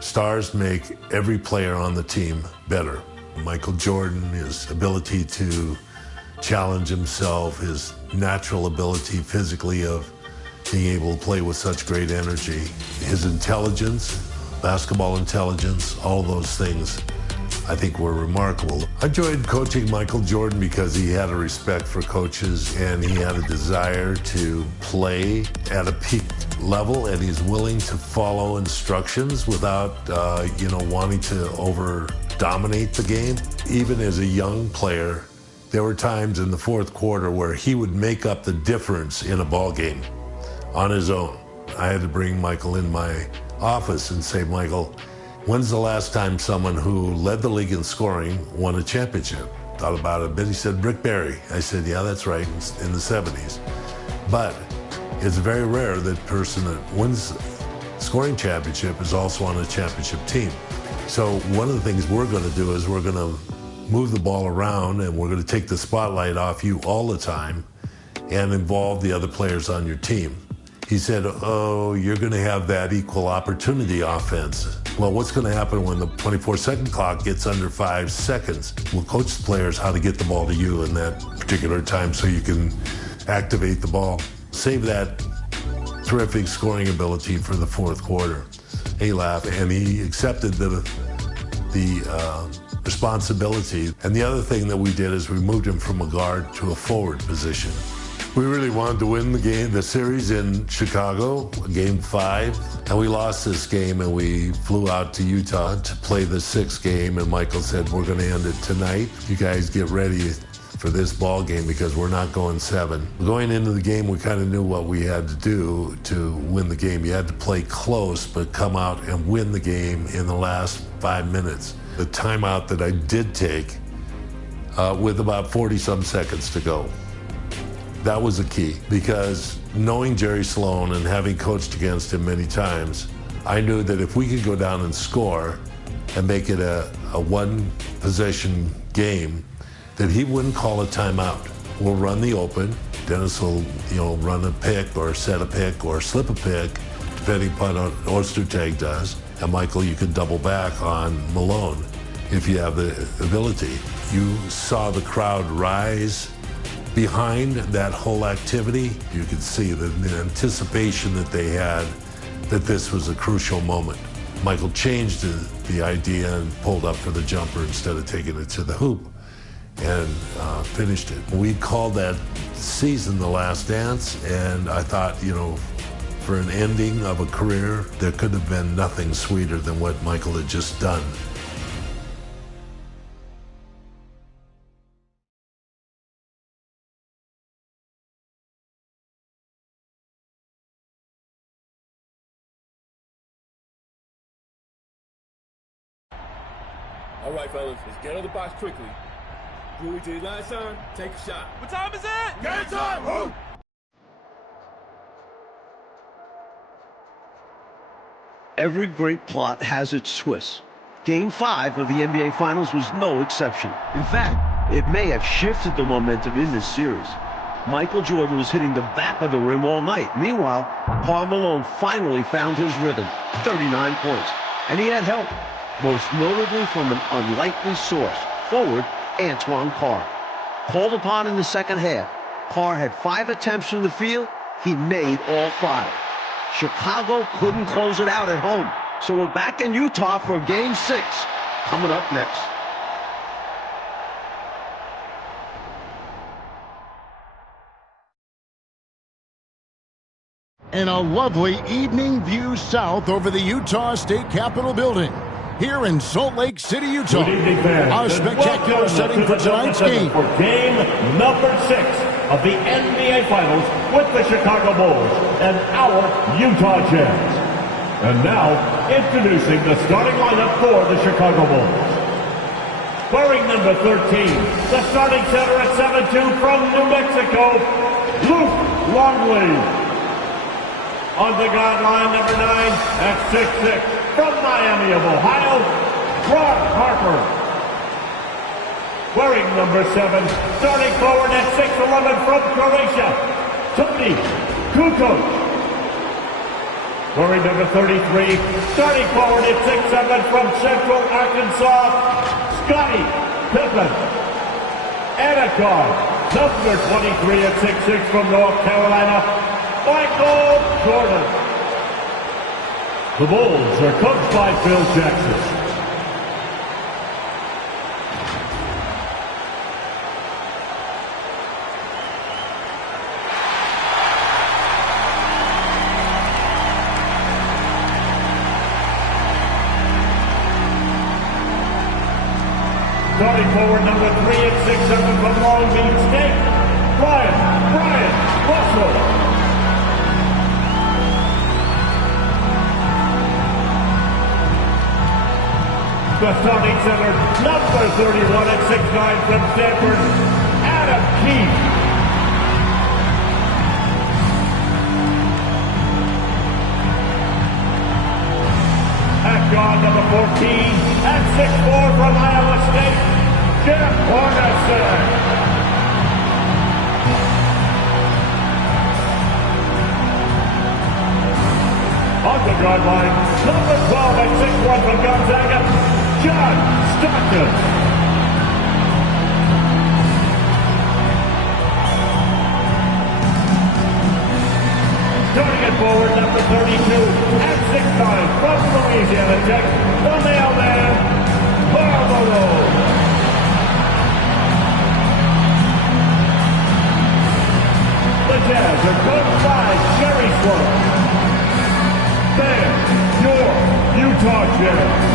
Stars make every player on the team better. Michael Jordan, his ability to challenge himself, his natural ability physically of being able to play with such great energy, his intelligence, basketball intelligence, all those things I think were remarkable. I enjoyed coaching Michael Jordan because he had a respect for coaches and he had a desire to play at a peak level, and he's willing to follow instructions without, wanting to over-dominate the game. Even as a young player, there were times in the fourth quarter where he would make up the difference in a ball game on his own. I had to bring Michael in my office and say, Michael, when's the last time someone who led the league in scoring won a championship? Thought about it a bit. He said, Rick Barry. I said, yeah, that's right, in the 70s. But it's very rare that person that wins scoring championship is also on a championship team. So one of the things we're going to do is we're going to move the ball around and we're going to take the spotlight off you all the time and involve the other players on your team. He said, oh, you're going to have that equal opportunity offense. Well, what's going to happen when the 24-second clock gets under 5 seconds? We'll coach the players how to get the ball to you in that particular time so you can activate the ball. Save that terrific scoring ability for the fourth quarter. He laughed and he accepted the responsibility. And the other thing that we did is we moved him from a guard to a forward position. We really wanted to win the series in Chicago, game 5, and we lost this game and we flew out to Utah to play the 6th game, and Michael said, we're going to end it tonight. You guys get ready for this ball game because we're not going 7. Going into the game, we kind of knew what we had to do to win the game. You had to play close, but come out and win the game in the last 5 minutes. The timeout that I did take with about 40-some seconds to go. That was the key, because knowing Jerry Sloan and having coached against him many times, I knew that if we could go down and score and make it a one-possession game, that he wouldn't call a timeout. We'll run the open. Dennis will, run a pick or set a pick or slip a pick, depending upon what Ostertag does. And Michael, you could double back on Malone if you have the ability. You saw the crowd rise behind that whole activity. You could see the anticipation that they had that this was a crucial moment. Michael changed the idea and pulled up for the jumper instead of taking it to the hoop and finished it. We called that season The Last Dance, and I thought, for an ending of a career, there could have been nothing sweeter than what Michael had just done. All right, fellas, let's get out of the box quickly. Drew, to your last time, take a shot. What time is it? Game time! Move! Every great plot has its twist. Game 5 of the NBA Finals was no exception. In fact, it may have shifted the momentum in this series. Michael Jordan was hitting the back of the rim all night. Meanwhile, Karl Malone finally found his rhythm, 39 points. And he had help, most notably from an unlikely source, forward Antoine Carr. Called upon in the second half, Carr had 5 attempts from the field. He made all 5. Chicago couldn't close it out at home, so we're back in Utah for Game 6, coming up next. And a lovely evening view south over the Utah State Capitol building. Here in Salt Lake City, Utah, a spectacular setting for tonight's game. For game number 6 of the NBA Finals with the Chicago Bulls and our Utah Jazz. And now, introducing the starting lineup for the Chicago Bulls. Wearing number 13, the starting center at 7'2" from New Mexico, Luke Longley. On the guard line, number 9 at 6'6", from Miami of Ohio, Ron Harper. Wearing number 7, starting forward at 6'11", from Croatia, Toni Kukoc. Wearing number 33, starting forward at 6'7" from Central Arkansas, Scottie Pippen. And at guard, number 23 at 6'6" from North Carolina, Michael Jordan. The Bulls are coached by Phil Jackson. Starting forward, number 3 at 6'7" from Long Beach State, Brian Russell. The starting center, number 31 at 6'9" from Stanford, Adam Keefe. At guard, number 14 at 6'4" from Iowa State, Jeff Hornacek. On the guard line, number 12 at 6'1" from Gonzaga, John Stockton. Starting at forward, number 32 at 6'9" from Louisiana Tech, the mailman, Barbaro. The Jazz are coached by Jerry Sloan. Then, your Utah Jazz.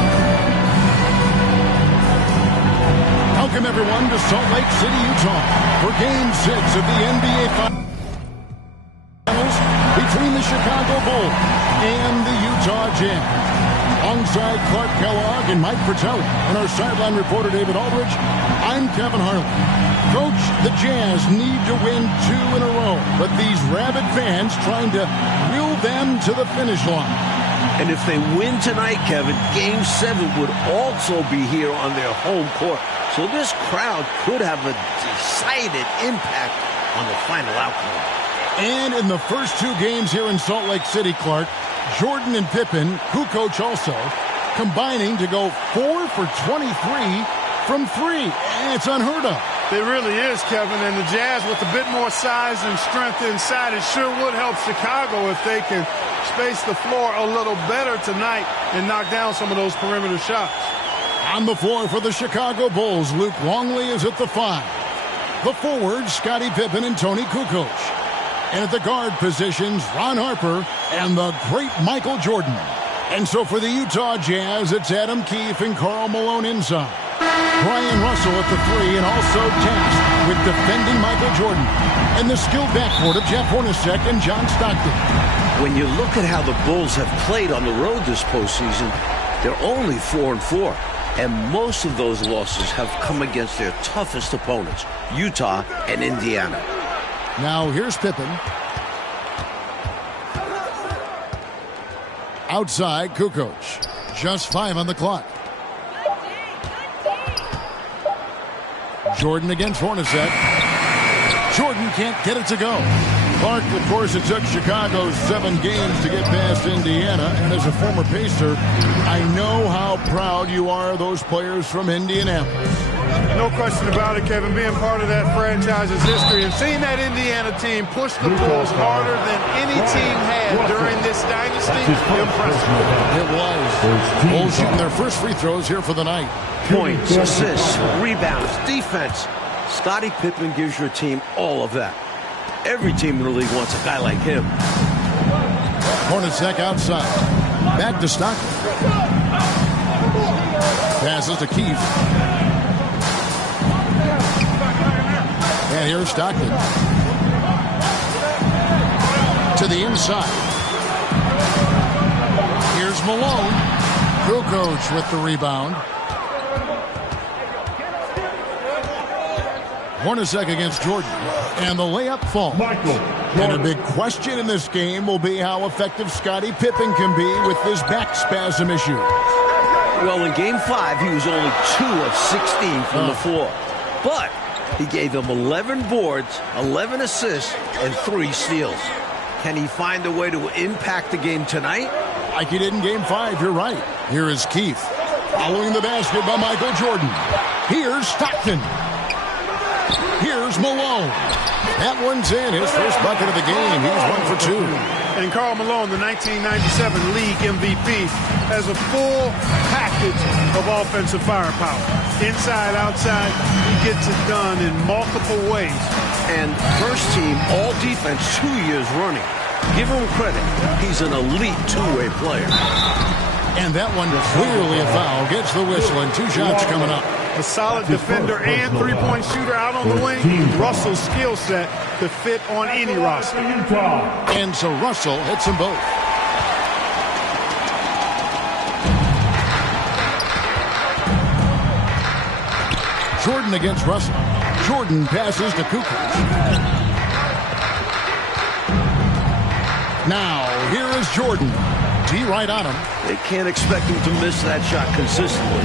Welcome, everyone, to Salt Lake City, Utah, for Game 6 of the NBA Finals between the Chicago Bulls and the Utah Jazz. Alongside Clark Kellogg and Mike Fratelli and our sideline reporter David Aldridge, I'm Kevin Harlan. Coach, the Jazz need to win 2 in a row, but these rabid fans trying to will them to the finish line. And if they win tonight, Kevin, Game 7 would also be here on their home court. So this crowd could have a decided impact on the final outcome. And in the first 2 games here in Salt Lake City, Clark, Jordan and Pippen, Kukoc also, combining to go 4 for 23 from 3. And it's unheard of. It really is, Kevin, and the Jazz with a bit more size and strength inside, it sure would help Chicago if they can space the floor a little better tonight and knock down some of those perimeter shots. On the floor for the Chicago Bulls, Luke Longley is at the 5. The forwards, Scottie Pippen and Tony Kukoc. And at the guard positions, Ron Harper and the great Michael Jordan. And so for the Utah Jazz, it's Adam Keefe and Karl Malone inside. Brian Russell at the 3 and also tasked with defending Michael Jordan. And the skilled backcourt of Jeff Hornacek and John Stockton. When you look at how the Bulls have played on the road this postseason, they're only 4-4. And most of those losses have come against their toughest opponents, Utah and Indiana. Now here's Pippen. Outside, Kukoc. Just 5 on the clock. Jordan against Hornacek. Jordan can't get it to go. Clark, of course, it took Chicago 7 games to get past Indiana. And as a former Pacer, I know how proud you are of those players from Indianapolis. No question about it, Kevin, being part of that franchise's history and seeing that Indiana team push the Bulls harder than any team had during this dynasty, impressive. It was. Bulls shooting their first free throws here for the night. Points, assists, rebounds, defense. Scottie Pippen gives your team all of that. Every team in the league wants a guy like him. Hornacek outside. Back to Stockton. Passes to Keefe. And here's Stockton. To the inside. Here's Malone. Kukoc with the rebound. Hornacek against Jordan. And the layup falls. And a big question in this game will be how effective Scottie Pippen can be with his back spasm issue. Well, in Game 5, he was only 2 of 16 from the floor. But he gave them 11 boards, 11 assists, and 3 steals. Can he find a way to impact the game tonight? Like he did in Game 5, you're right. Here is Keith. Following the basket by Michael Jordan. Here's Stockton. Here's Malone. That one's in. His first bucket of the game. He's 1 for 2. And Karl Malone, the 1997 league MVP, has a full package of offensive firepower. Inside, outside, he gets it done in multiple ways. And first team all defense 2 years running. Give him credit. He's an elite two-way player. And that one clearly a foul. Gets the whistle and 2 shots coming up. A solid defender and three-point shooter out on the wing. Russell's skill set to fit on any roster. And so Russell hits them both. Jordan against Russell. Jordan passes to Kukoc. Now, here is Jordan. D right on him. They can't expect him to miss that shot consistently.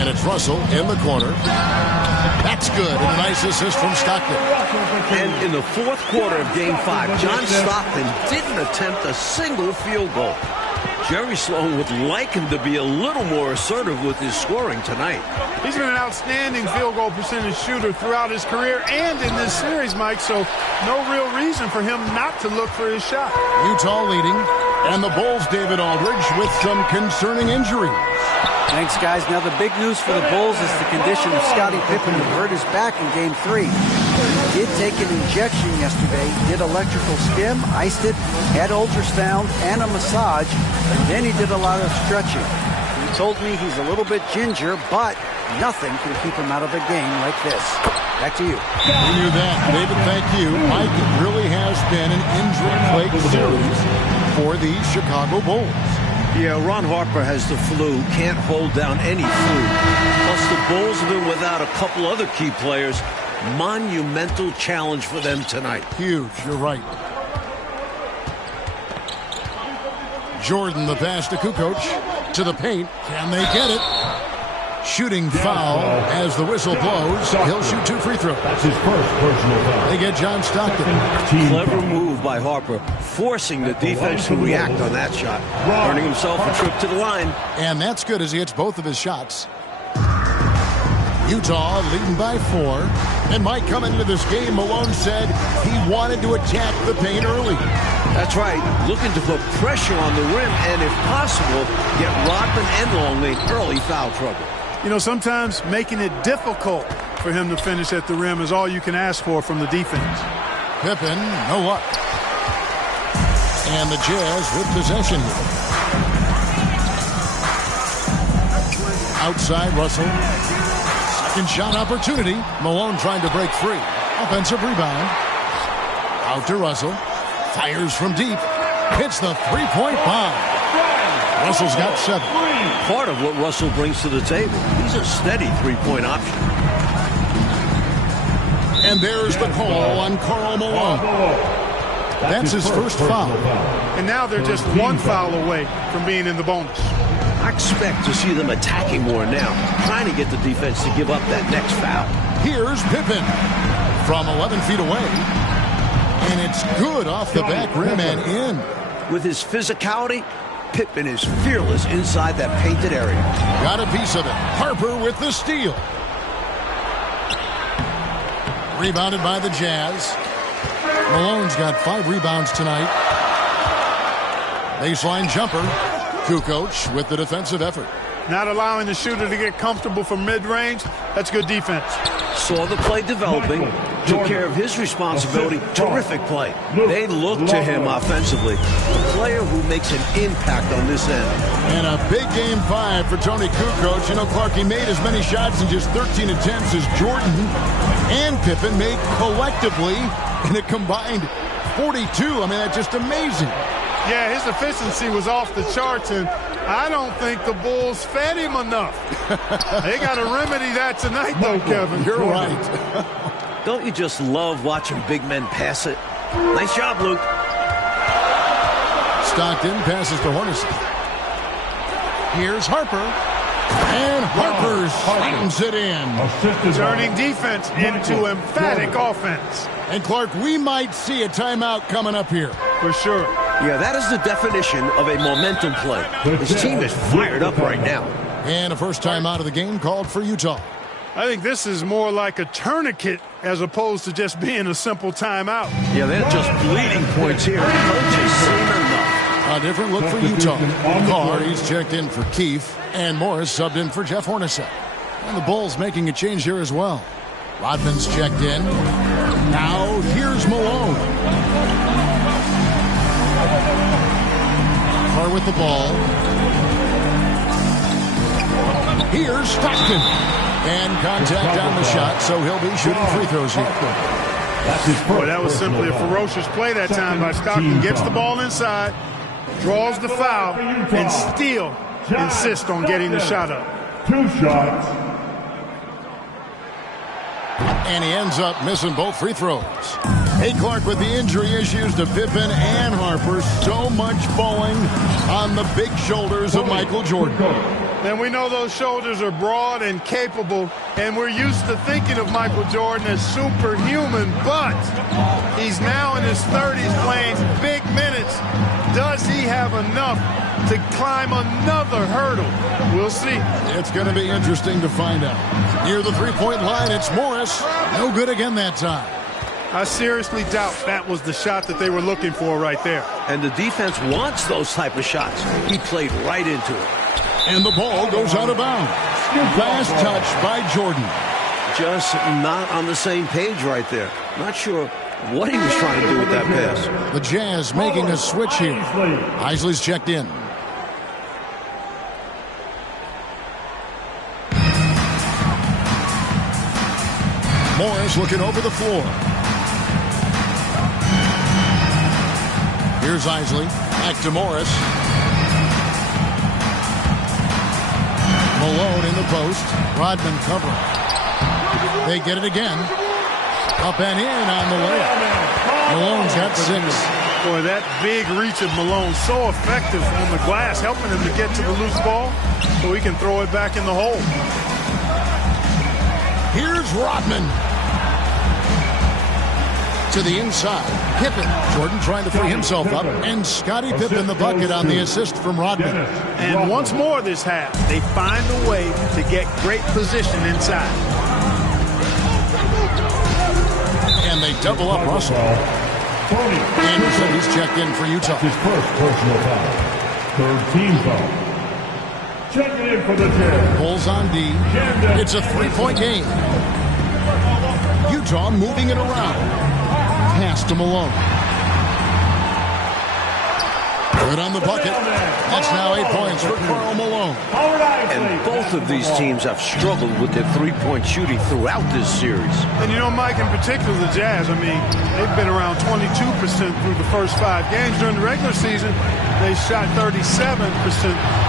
And it's Russell in the corner. That's good. And a nice assist from Stockton. And in the fourth quarter of Game 5, John Stockton didn't attempt a single field goal. Jerry Sloan would like him to be a little more assertive with his scoring tonight. He's been an outstanding field goal percentage shooter throughout his career and in this series, Mike, so no real reason for him not to look for his shot. Utah leading, and the Bulls' David Aldridge with some concerning injuries. Thanks, guys. Now, the big news for the Bulls is the condition of Scottie Pippen, who hurt his back in Game 3. He did take an injection yesterday, did electrical stim, iced it, had ultrasound and a massage, and then he did a lot of stretching. He told me he's a little bit ginger, but nothing can keep him out of a game like this. Back to you. We knew that. David, thank you. Mike, it really has been an injury-plagued series for the Chicago Bulls. Yeah, Ron Harper has the flu, can't hold down any food. Plus, the Bulls have been without a couple other key players. Monumental challenge for them tonight. Huge, you're right. Jordan, the pass to Kukoc. To the paint. Can they get it? Shooting foul as the whistle blows. He'll shoot 2 free throws. That's his first personal foul. They get John Stockton. Clever move by Harper, forcing the defense to react on that shot. Earning himself a trip to the line. And that's good as he hits both of his shots. Utah leading by 4. And Mike, coming into this game, Malone said he wanted to attack the paint early. That's right, looking to put pressure on the rim and, if possible, get Rodman and Longley early foul trouble. You know, sometimes making it difficult for him to finish at the rim is all you can ask for from the defense. Pippen, no luck. And the Jazz with possession here. Outside, Russell. Second shot opportunity. Malone trying to break free. Offensive rebound. Out to Russell. Fires from deep. Hits the three-point bomb. Russell's got 7. Part of what Russell brings to the table. He's a steady three-point option. And there's the call on Karl Malone. That's his first foul. And now they're just 1 foul away from being in the bonus. I expect to see them attacking more now, trying to get the defense to give up that next foul. Here's Pippen from 11 feet away. And it's good off the back rim and in. With his physicality, Pippen is fearless inside that painted area. Got a piece of it. Harper with the steal. Rebounded by the Jazz. Malone's got 5 rebounds tonight. Baseline jumper. Kukoc with the defensive effort. Not allowing the shooter to get comfortable from mid-range. That's good defense. Saw the play developing. Took care of his responsibility. Terrific play. They look to him offensively. A player who makes an impact on this end. And a big Game 5 for Tony Kukoc. You know, Clark, he made as many shots in just 13 attempts as Jordan and Pippen made collectively in a combined 42. I mean, that's just amazing. Yeah, his efficiency was off the charts, and I don't think the Bulls fed him enough. They got to remedy that tonight, though, Kevin. You're right. Don't you just love watching big men pass it? Nice job, Luke. Stockton passes to Hornacek. Here's Harper. And Harper slams it in. Turning defense into emphatic offense. And Clark, we might see a timeout coming up here. For sure. Yeah, that is the definition of a momentum play. His team is fired up right now. And a first time out of the game called for Utah. I think this is more like a tourniquet as opposed to just being a simple timeout. Yeah, they're just bleeding points here. Coaches seen enough. A different look for Utah. Carr, he's checked in for Keefe. And Morris subbed in for Jeff Hornacek. And the Bulls making a change here as well. Rodman's checked in. Now here's Malone. Carr with the ball. Here's Stockton. And contact on the shot, so he'll be shooting free throws here. Boy, that was simply a ferocious play that time by Stockton. Gets the ball inside, draws the foul, and still insists on getting the shot up. 2 shots. And he ends up missing both free throws. Hey, Clark, with the injury issues to Pippen and Harper, so much falling on the big shoulders of Michael Jordan. And we know those shoulders are broad and capable, and we're used to thinking of Michael Jordan as superhuman, but he's now in his 30s playing big minutes. Does he have enough to climb another hurdle? We'll see. It's going to be interesting to find out. Near the three-point line, it's Morris. No good again that time. I seriously doubt that was the shot that they were looking for right there. And the defense wants those type of shots. He played right into it. And the ball goes out of bounds. Fast touch by Jordan. Just not on the same page right there. Not sure what he was trying to do with that pass. The Jazz making a switch here. Isley's checked in. Morris looking over the floor. Here's Isley. Back to Morris. Malone in the post. Rodman covering. They get it again. Up and in on the layup. Malone's got 6. Boy, that big reach of Malone, so effective on the glass, helping him to get to the loose ball so he can throw it back in the hole. Here's Rodman. To the inside. Pippen. Jordan trying to free himself up. And Scottie Pippen the bucket on the assist from Rodman. And once more this half, they find a way to get great position inside. And they double up Russell. Anderson is checked in for Utah. His first personal foul. 3rd team foul. Checking in for the Jazz. Bulls on D. It's a 3-point game. Utah moving it around. Pass to Malone. Good on the bucket. That's now 8 points for Karl Malone. And both of these teams have struggled with their three-point shooting throughout this series. And you know, Mike, in particular the Jazz, I mean, they've been around 22% through the first 5 games. During the regular season, they shot 37%.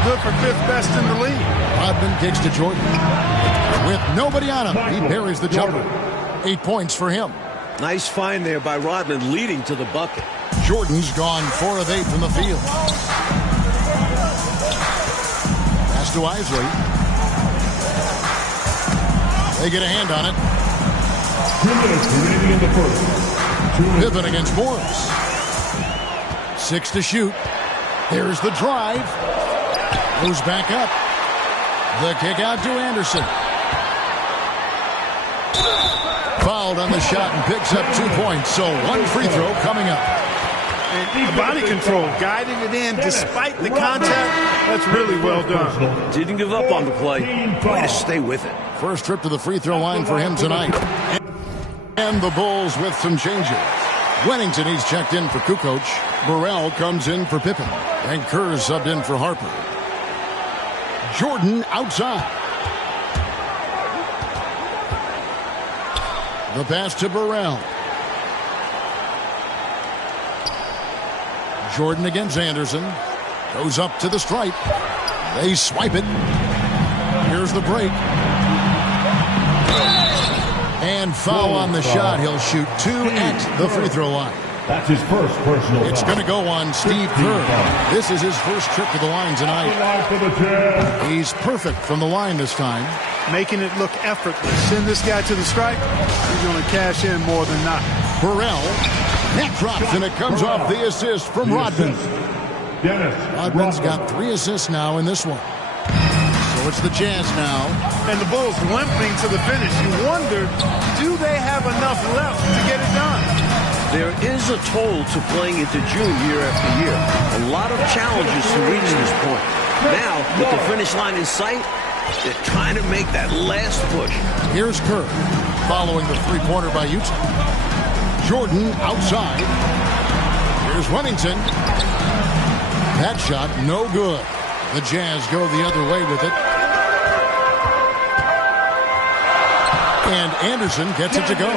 Good for 5th best in the league. Rodman kicks to Jordan. With nobody on him, he buries the jumper. 8 points for him. Nice find there by Rodman, leading to the bucket. Jordan's gone 4 of 8 from the field. Pass to Isley. They get a hand on it. 2 minutes remaining in the first. Pippen against Morris. 6 to shoot. There's the drive. Goes back up. The kick out to Anderson. Fouled on the shot and picks up 2 points. So 1 free throw coming up. And the body control, guiding it in despite the contact. That's really well done. Didn't give up on the play. Way to stay with it. First trip to the free throw line for him tonight. And the Bulls with some changes. Wennington, he's checked in for Kukoc. Burrell comes in for Pippen. And Kerr subbed in for Harper. Jordan outside. The pass to Burrell. Jordan against Anderson. Goes up to the stripe. They swipe it. Here's the break. And foul on the shot. He'll shoot 2 at the free throw line. That's his first personal It's going to go on Steve Kerr. This is his first trip to the line tonight. He's perfect from the line this time. Making it look effortless. Send this guy to the stripe. He's going to cash in more than not. Burrell. That drops, and it comes off the assist from Rodman. Rodman's got 3 assists now in this one. So it's the Jazz now. And the Bulls limping to the finish. You wonder, do they have enough left to get it done? There is a toll to playing into June year after year. A lot of challenges to reach this point. Now, with the finish line in sight, they're trying to make that last push. Here's Kerr following the three-pointer by Utah. Jordan outside. Here's Wennington. That shot no good. The Jazz go the other way with it. And Anderson gets it to go.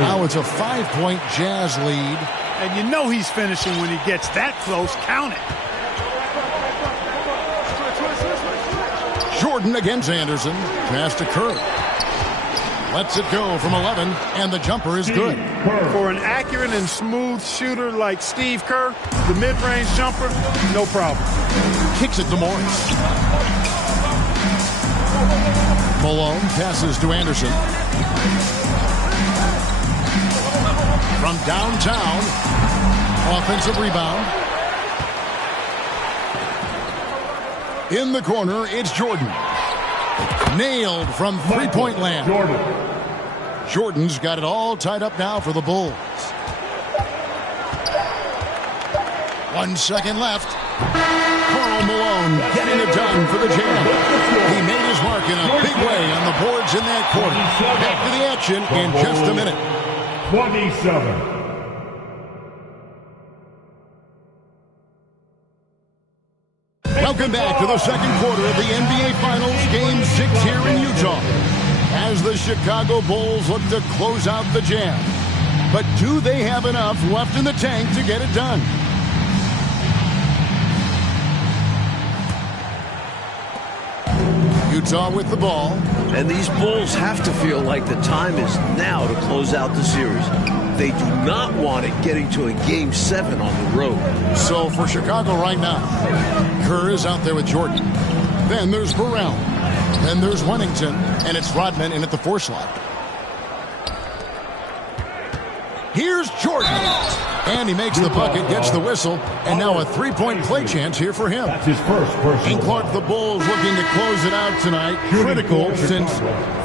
Now it's a 5-point Jazz lead. And you know he's finishing when he gets that close. Count it. Jordan against Anderson. Pass to Kerr. Lets it go from 11, and the jumper is good. For an accurate and smooth shooter like Steve Kerr, the mid-range jumper, no problem. Kicks it to Morris. Malone passes to Anderson. From downtown, offensive rebound. In the corner, it's Jordan. Nailed from three-point land. Jordan's got it all tied up now for the Bulls. 1 second left. Karl Malone getting it done for the Jazz. He made his mark in a big way on the boards in that quarter. Back to the action in just a minute. 27. Welcome back to the second quarter of the NBA Finals, Game 6 here in Utah, as the Chicago Bulls look to close out the Jazz. But do they have enough left in the tank to get it done? Utah with the ball. And these Bulls have to feel like the time is now to close out the series. They do not want it getting to a Game 7 on the road. So for Chicago right now, Kerr is out there with Jordan. Then there's Burrell. Then there's Wennington. And it's Rodman in at the 4 slot. Here's Jordan. And he makes the bucket, gets the whistle, and now a 3-point play chance here for him. That's his first personal. And Clark, the Bulls looking to close it out tonight. Critical, since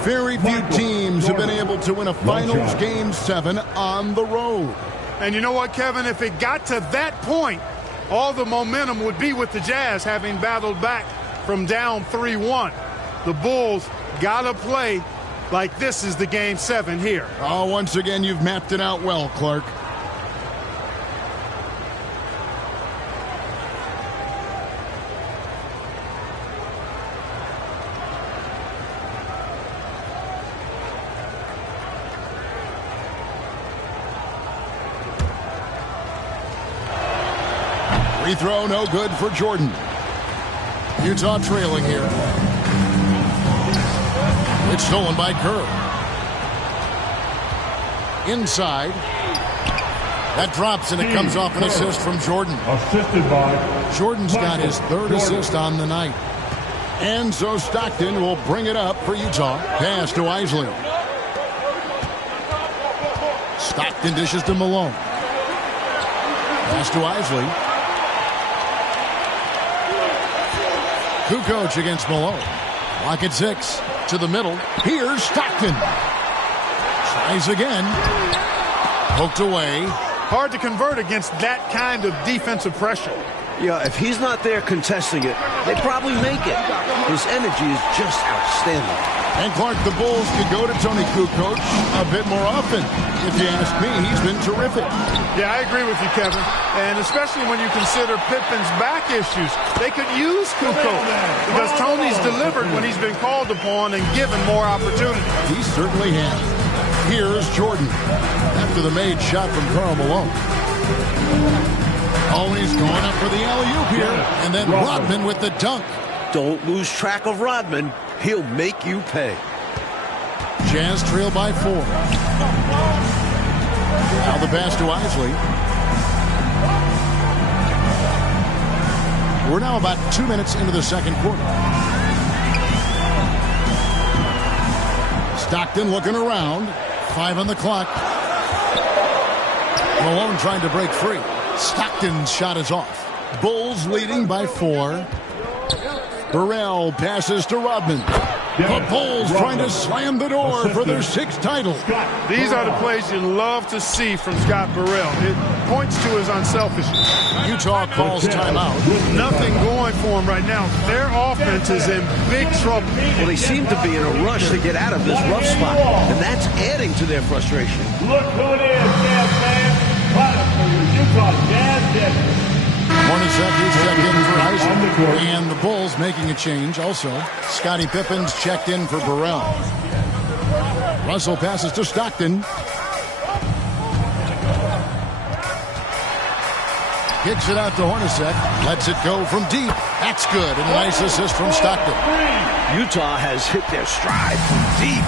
very few teams have been able to win a Finals Game 7 on the road. And you know what, Kevin? If it got to that point, all the momentum would be with the Jazz, having battled back from down 3-1. The Bulls got to play like this is the Game 7 here. Oh, once again, you've mapped it out well, Clark. Free throw, no good for Jordan. Utah trailing here. It's stolen by Kerr. Inside. That drops, and it comes off an assist from Jordan. Assisted by Jordan's got his 3rd assist on the night. And so Stockton will bring it up for Utah. Pass to Isley. Stockton dishes to Malone. Pass to Isley. Kukoc against Malone. Lock at 6. To the middle. Here's Stockton. Tries again. Poked away. Hard to convert against that kind of defensive pressure. Yeah, if he's not there contesting it, they probably make it. His energy is just outstanding. And Clark, the Bulls could go to Tony Kukoc a bit more often. If you ask me, he's been terrific. Yeah, I agree with you, Kevin. And especially when you consider Pippen's back issues, they could use Kukoc because Tony's delivered when he's been called upon and given more opportunity. He certainly has. Here's Jordan after the made shot from Karl Malone. Always going up for the alley-oop here. And then Rodman with the dunk. Don't lose track of Rodman. He'll make you pay. Jazz trail by 4. Now the pass to Isley. We're now about 2 minutes into the second quarter. Stockton looking around. 5 on the clock. Malone trying to break free. Stockton's shot is off. Bulls leading by 4. Burrell passes to Rodman. The Bulls trying to slam the door for their 6th title. These are the plays you love to see from Scott Burrell. It points to his unselfishness. Utah calls timeout. Nothing going for him right now. Their offense is in big trouble. Well, they seem to be in a rush to get out of this rough spot, and that's adding to their frustration. Look who it is, Jazz fans. Time for your Utah Jazz Denver. Hornacek is checked in for Isaac. And the Bulls making a change also. Scottie Pippen's checked in for Burrell. Russell passes to Stockton. Kicks it out to Hornacek. Lets it go from deep. That's good. And a nice assist from Stockton. Utah has hit their stride from deep.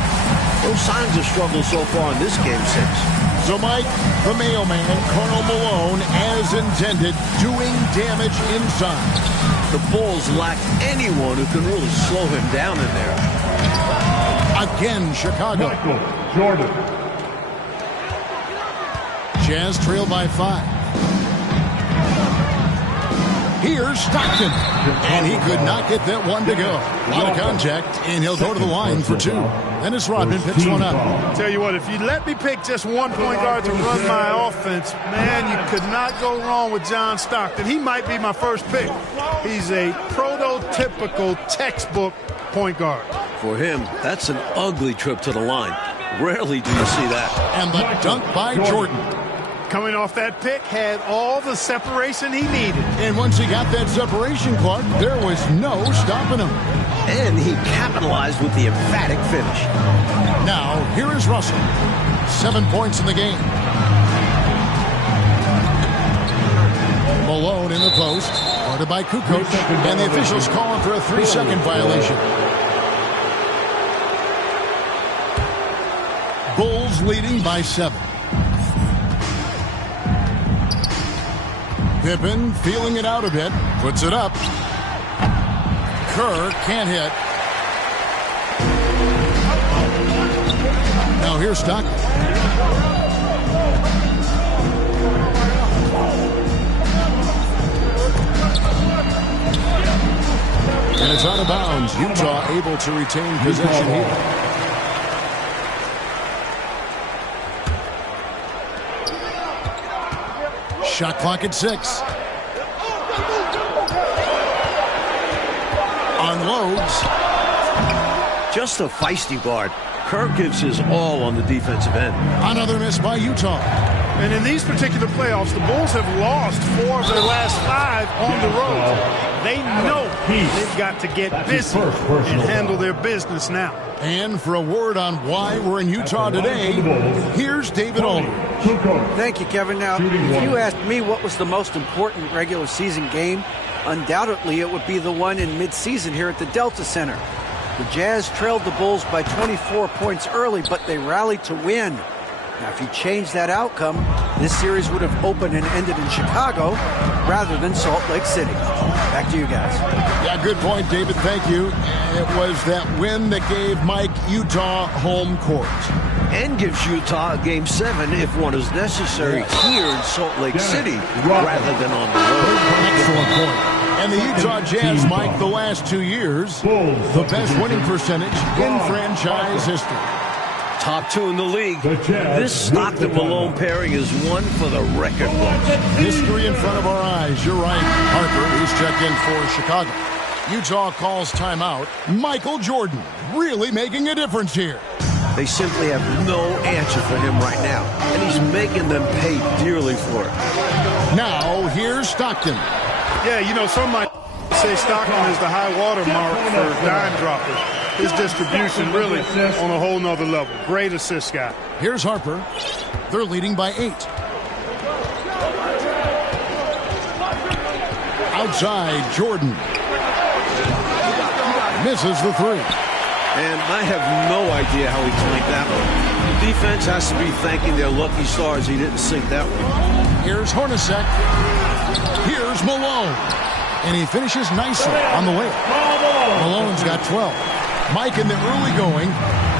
No signs of struggle so far in this game 6. So, Mike, the mailman, Karl Malone, as intended, doing damage inside. The Bulls lack anyone who can really slow him down in there. Again, Chicago. Michael Jordan. Jazz trail by 5. Here's Stockton. And he could not get that one to go. A lot of contact, and he'll go to the line for 2. Dennis Rodman picks one up. Tell you what, if you let me pick just one point guard to run my offense, man, you could not go wrong with John Stockton. He might be my first pick. He's a prototypical textbook point guard. For him, that's an ugly trip to the line. Rarely do you see that. And the dunk by Jordan. Coming off that pick, had all the separation he needed. And once he got that separation, Clark, there was no stopping him. And he capitalized with the emphatic finish. Now, here is Russell. 7 points in the game. Malone in the post. Guarded by Kukoc. And the officials calling for a 3-second violation. Bulls leading by 7. Pippen feeling it out a bit. Puts it up. Kerr can't hit. Now here's Stockton. And it's out of bounds. Utah able to retain possession here. Shot clock at 6. Unloads. Just a feisty guard. Kerr gives his all on the defensive end. Another miss by Utah. And in these particular playoffs, the Bulls have lost 4 of their last 5 on the road. They know they've got to get busy and handle their business now. And for a word on why we're in Utah today, here's David Aldridge. Thank you, Kevin. Now, if you asked me what was the most important regular season game, undoubtedly it would be the one in midseason here at the Delta Center. The Jazz trailed the Bulls by 24 points early, but they rallied to win. Now, if you change that outcome, this series would have opened and ended in Chicago rather than Salt Lake City. Back to you guys. Yeah, good point, David. Thank you. It was that win that gave Mike Utah home court. And gives Utah a Game 7 if one is necessary here in Salt Lake City rather than on the road. Excellent point. And the Utah Jazz, Mike, the last 2 years, the best winning percentage in franchise history. Top 2 in the league. This Stockton-Malone pairing is one for the record books. History in front of our eyes. You're right. Harper, he's checked in for Chicago. Utah calls timeout. Michael Jordan really making a difference here. They simply have no answer for him right now, and he's making them pay dearly for it. Now, here's Stockton. Yeah, you know, some might say Stockton is the high water mark for dime droppers. His distribution really on a whole nother level. Great assist guy. Here's Harper. They're leading by 8. Outside, Jordan. Misses the 3. And I have no idea how he tanked that one. The defense has to be thanking their lucky stars he didn't sink that one. Here's Hornacek. Here's Malone. And he finishes nicely on the layup. Malone's got 12. Mike in the early going.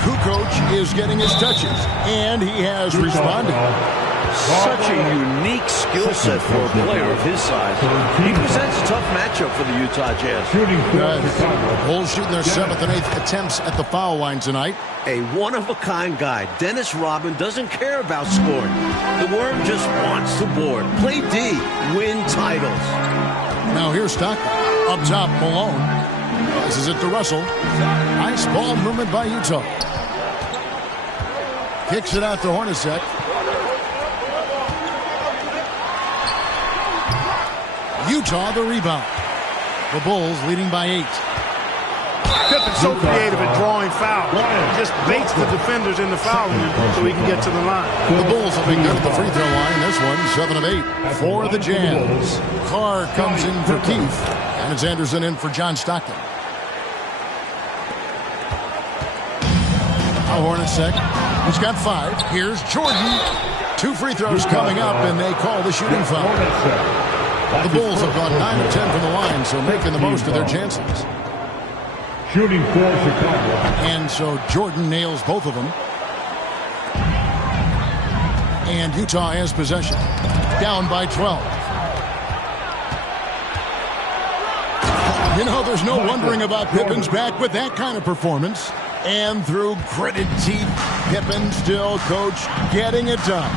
Kukoc is getting his touches. And he has responded. Such a unique skill set for a player of his size. He presents a tough matchup for the Utah Jazz. Bulls shooting their 7th and 8th attempts at the foul line tonight. A one-of-a-kind guy. Dennis Rodman doesn't care about scoring. The Worm just wants to board. Play D. Win titles. Now here's Stockton. Up top, Malone. Passes it to Russell. Nice ball movement by Utah. Kicks it out to Hornacek. Utah the rebound. The Bulls leading by 8. Pippen's so creative at drawing fouls. He just baits the defenders in the foul line so he can get to the line. The Bulls have been good at the free throw line. This one, 7 of 8 for the Jazz. Carr comes in for Keith. And it's Anderson in for John Stockton. Now Hornacek. He's got 5. Here's Jordan. 2 free throws coming up, and they call the shooting foul. The Bulls have gone 9 of 10 from the line, so making the most of their chances. Shooting for Chicago. And so Jordan nails both of them. And Utah has possession. Down by 12. You know, there's no wondering about Pippen's back with that kind of performance. And through gritted teeth, Pippen still, coach, getting it done.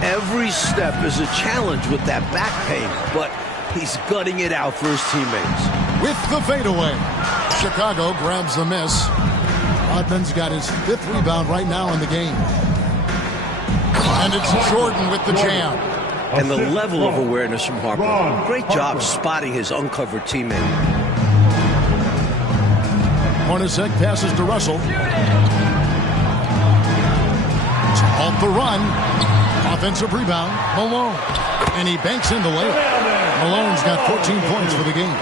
Every step is a challenge with that back pain, but he's gutting it out for his teammates. With the fadeaway, Chicago grabs the miss. Rodman's got his 5th rebound right now in the game. And it's Jordan with the jam. And the level of awareness from Harper. Great job spotting his uncovered teammate. Hornacek passes to Russell. To halt the run. Offensive rebound, Malone. And he banks in the layup. Malone's got 14 points for the game.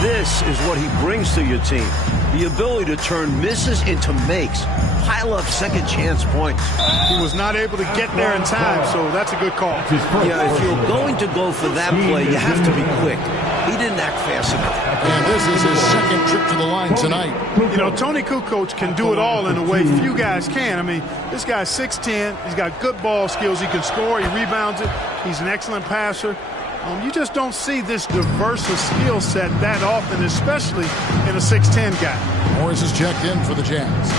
This is what he brings to your team. The ability to turn misses into makes. Pile up second chance points. He was not able to get there in time, so that's a good call. Yeah, if you're going to go for that play, you have to be quick. He didn't act fast enough. And this is his 2nd trip to the line tonight. You know, Tony Kukoc can do it all in a way few guys can. I mean, this guy's 6'10". He's got good ball skills. He can score. He rebounds it. He's an excellent passer. You just don't see this diverse a skill set that often, especially in a 6'10" guy. Morris is checked in for the Jazz.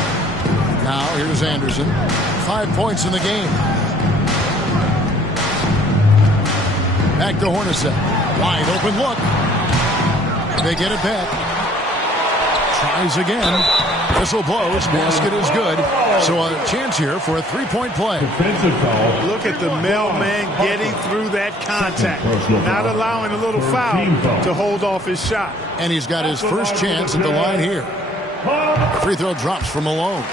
Now here's Anderson. 5 points in the game. Back to Hornacek. Wide open look. They get it back. Tries again. Whistle blows. Basket is good. So a chance here for a 3-point play. Look at the mailman getting through that contact. Not allowing a little foul to hold off his shot. And he's got his first chance at the line here. Free throw drops from Malone.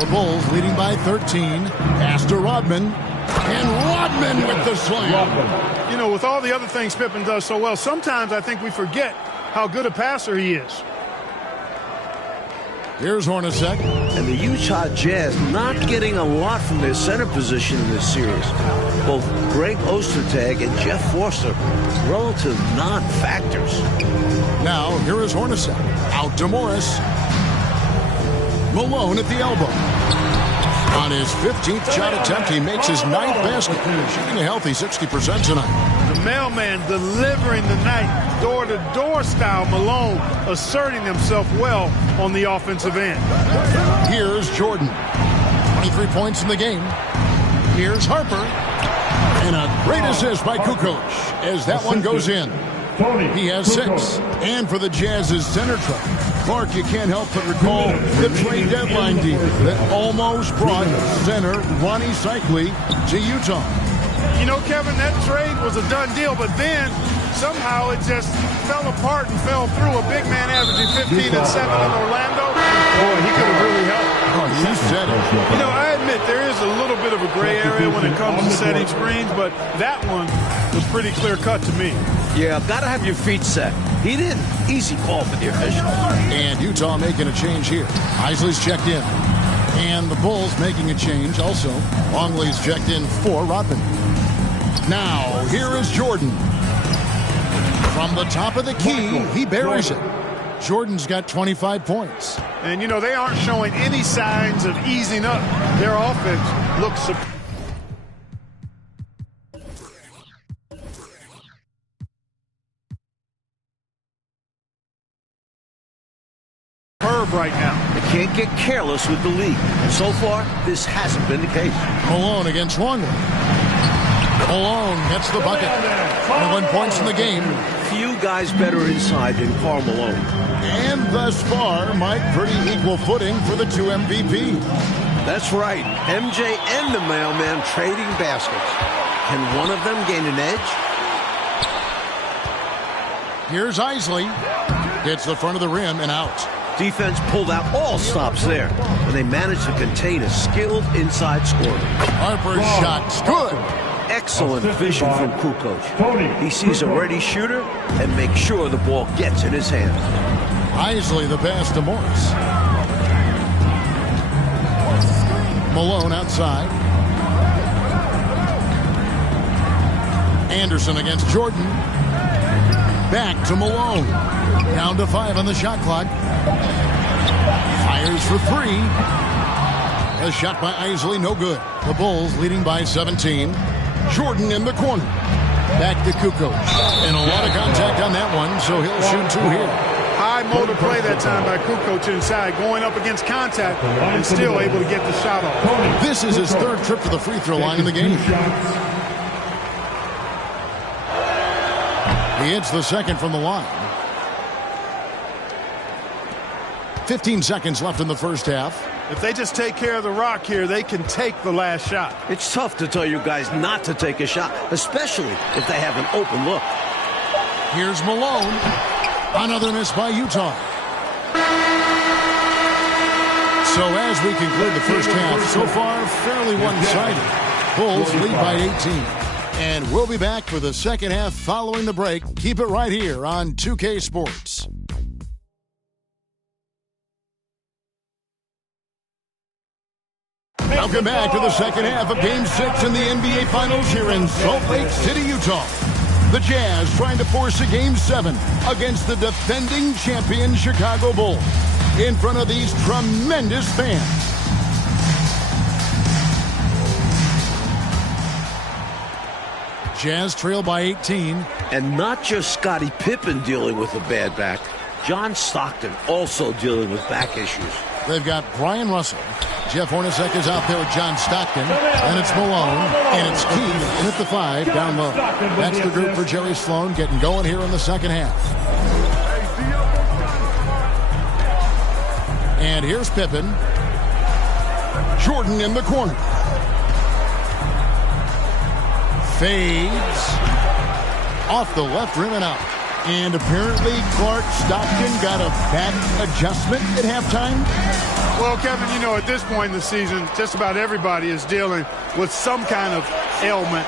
The Bulls leading by 13. Pass to Rodman. And Rodman with the slam. You know, with all the other things Pippen does so well, sometimes I think we forget how good a passer he is. Here's Hornacek. And the Utah Jazz not getting a lot from their center position in this series. Both Greg Ostertag and Jeff Forster, relative non-factors. Now, here is Hornacek. Out to Morris. Malone at the elbow. On his 15th shot attempt, he makes his 9th basket. Shooting a healthy 60% tonight. The mailman delivering the night. Door-to-door style. Malone asserting himself well on the offensive end. Here's Jordan. 23 points in the game. Here's Harper. And a great assist by Kukoc as that one goes in. He has 6. And for the Jazz's center truck, Clark, you can't help but recall the trade deadline deal that almost brought center Ronnie Cycli to Utah. You know, Kevin, that trade was a done deal, but then somehow it just fell apart and fell through. A big man averaging 15 and 7 in Orlando. Boy, he could have really helped. Oh, you said it. You know, I admit there is a little bit of a gray area when it comes to setting screens, but that one was pretty clear cut to me. Yeah, gotta have your feet set. He didn't. Easy call for the official. And Utah making a change here. Isley's checked in. And the Bulls making a change also. Longley's checked in for Rodman. Now, here is Jordan. From the top of the key, he buries it. Jordan's got 25 points. And, you know, they aren't showing any signs of easing up. Their offense looks superb right now. They can't get careless with the lead. And so far, this hasn't been the case. Malone against Longley. Malone gets the bucket. 21 points in the game. Few guys better inside than Karl Malone. And thus far, Mike, pretty equal footing for the two MVP. That's right. MJ and the mailman trading baskets. Can one of them gain an edge? Here's Isley. Hits the front of the rim and out. Defense pulled out all stops there, and they managed to contain a skilled inside scorer. Harper's shot's good. Excellent vision from Kukoc. He sees a ready shooter and makes sure the ball gets in his hands. Isley the pass to Morris. Malone outside. Anderson against Jordan. Back to Malone. Down to 5 on the shot clock. Fires for 3. A shot by Isley, no good. The Bulls leading by 17. Jordan in the corner. Back to Kukoc. And a lot of contact on that one, so he'll shoot 2 here. High motor play that time by Kukoc inside, going up against contact and still able to get the shot off. This is his 3rd trip to the free throw line in the game. He hits the 2nd from the line. 15 seconds left in the first half. If they just take care of the rock here, they can take the last shot. It's tough to tell you guys not to take a shot, especially if they have an open look. Here's Malone. Another miss by Utah. So as we conclude the first half, so far fairly one-sided. Bulls lead by 18. And we'll be back for the second half following the break. Keep it right here on 2K Sports. Welcome back to the second half of Game 6 in the NBA Finals here in Salt Lake City, Utah. The Jazz trying to force a Game 7 against the defending champion Chicago Bulls in front of these tremendous fans. Jazz trail by 18. And not just Scottie Pippen dealing with a bad back. John Stockton also dealing with back issues. They've got Brian Russell. Jeff Hornacek is out there with John Stockton. And it's Malone. And it's Keith in at the 5 down low. That's the group for Jerry Sloan getting going here in the second half. And here's Pippen. Jordan in the corner. Fades. Off the left rim and out. And apparently Clark Stockton got a back adjustment at halftime. Well, Kevin, you know, at this point in the season, just about everybody is dealing with some kind of ailment.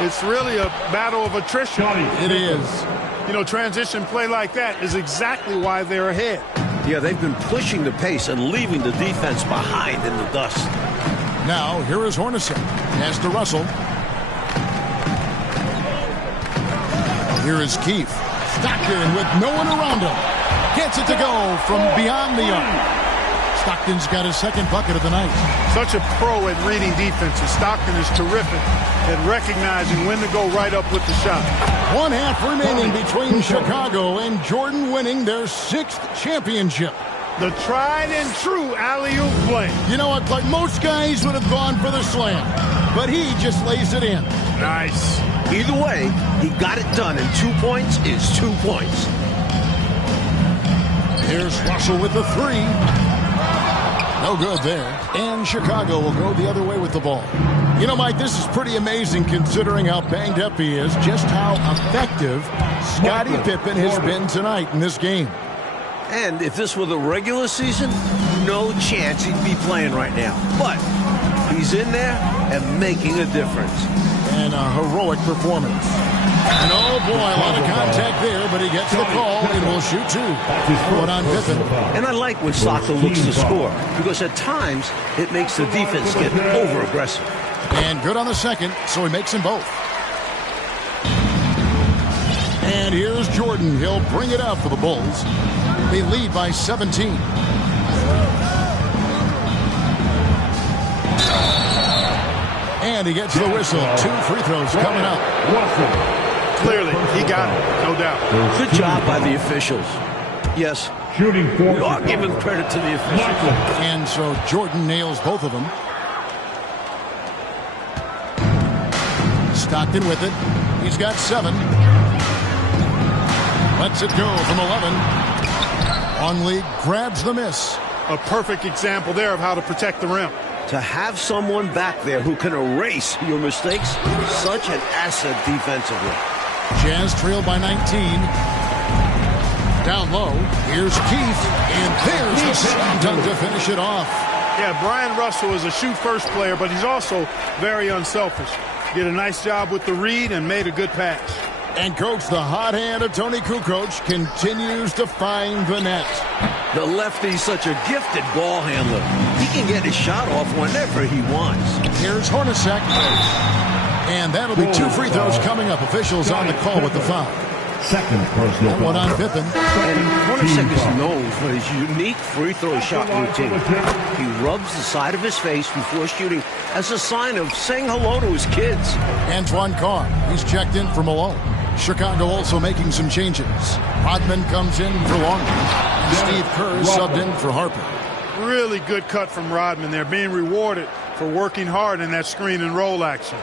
It's really a battle of attrition. It is. You know, transition play like that is exactly why they're ahead. Yeah, they've been pushing the pace and leaving the defense behind in the dust. Now, here is Hornacek. Pass to Russell. Here is Keith. Stockton with no one around him. Gets it to go from beyond the arc. Stockton's got his 2nd bucket of the night. Such a pro at reading defenses. Stockton is terrific at recognizing when to go right up with the shot. 1 half remaining between Chicago and Jordan winning their 6th championship. The tried and true alley-oop play. You know what, Clark? Most guys would have gone for the slam, but he just lays it in. Nice. Either way, he got it done, and 2 points is 2 points. Here's Russell with the 3. No good there. And Chicago will go the other way with the ball. You know, Mike, this is pretty amazing considering how banged up he is, just how effective Scottie Pippen has been tonight in this game. And if this were the regular season, no chance he'd be playing right now. But he's in there and making a difference. And a heroic performance. And oh boy, a lot of contact there, but he gets the call and will shoot two. Put on Pippen. And I like when Saka looks to score, because at times it makes the defense get over-aggressive. And good on the second, so he makes them both. And here's Jordan. He'll bring it out for the Bulls. They lead by 17. And he gets the whistle. 2 free throws coming up. Clearly, he got it, no doubt. Good job by the officials. Yes, Shooting we 4. are giving credit to the officials. And so Jordan nails both of them. Stockton with it. He's got 7. Lets it go from 11. Longley grabs the miss. A perfect example there of how to protect the rim. To have someone back there who can erase your mistakes, such an asset defensively. Jazz trail by 19. Down low. Here's Keith. And there's the slam dunk to finish it off. Yeah, Brian Russell is a shoot-first player, but he's also very unselfish. Did a nice job with the read and made a good pass. And coach, the hot hand of Tony Kukoc continues to find the net. The lefty's such a gifted ball handler. He can get his shot off whenever he wants. Here's Hornacek. And that'll be 2 free throws coming up. Officials on the call with the foul. Second personal That one on Pippen. And Hornacek is known for his unique free throw shot routine. He rubs the side of his face before shooting as a sign of saying hello to his kids. Antoine Carr. He's checked in for Malone. Chicago also making some changes. Rodman comes in for Longley. And Steve Kerr subbed in for Harper. Really good cut from Rodman. They're being rewarded for working hard in that screen and roll action.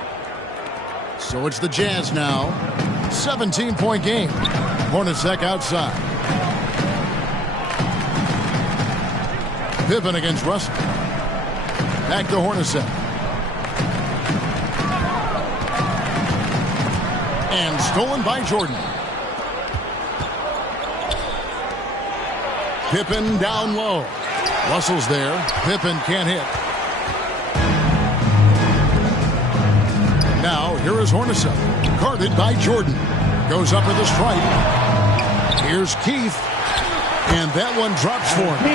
So it's the Jazz now. 17-point game. Hornacek outside. Pippen against Russell. Back to Hornacek. And stolen by Jordan. Pippen down low. Russell's there. Pippen can't hit. Now, here is Hornacek. Guarded by Jordan. Goes up with a strike. Here's Keith. And that one drops for him.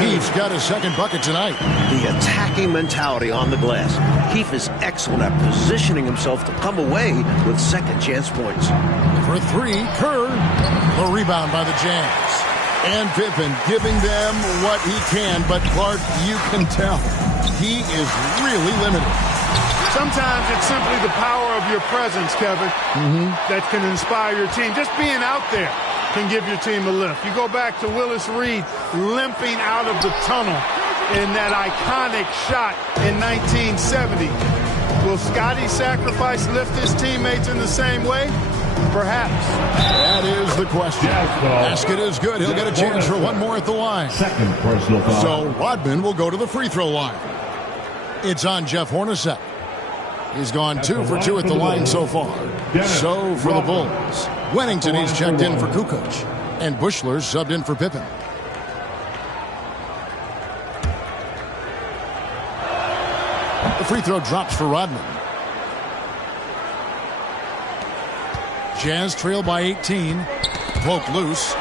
Keith's got a second bucket tonight. The attacking mentality on the glass. Keith is excellent at positioning himself to come away with second chance points. For 3, Kerr. The rebound by the Jazz. And Pippen giving them what he can. But Clark, you can tell, he is really limited. Sometimes it's simply the power of your presence, Kevin, that can inspire your team. Just being out there can give your team a lift. You go back to Willis Reed limping out of the tunnel in that iconic shot in 1970. Will Scottie sacrifice lift his teammates in the same way? Perhaps. That is the question. Basket is good. He'll get a chance for one more at the line. Second personal foul. So Rodman will go to the free throw line. It's on Jeff Hornacek. He's gone 2 for 2 at the line so far. So for the Bulls, Wennington, he's checked in for Kukoc. And Bushler's subbed in for Pippen. The free throw drops for Rodman. Jazz trail by 18. Poke loose.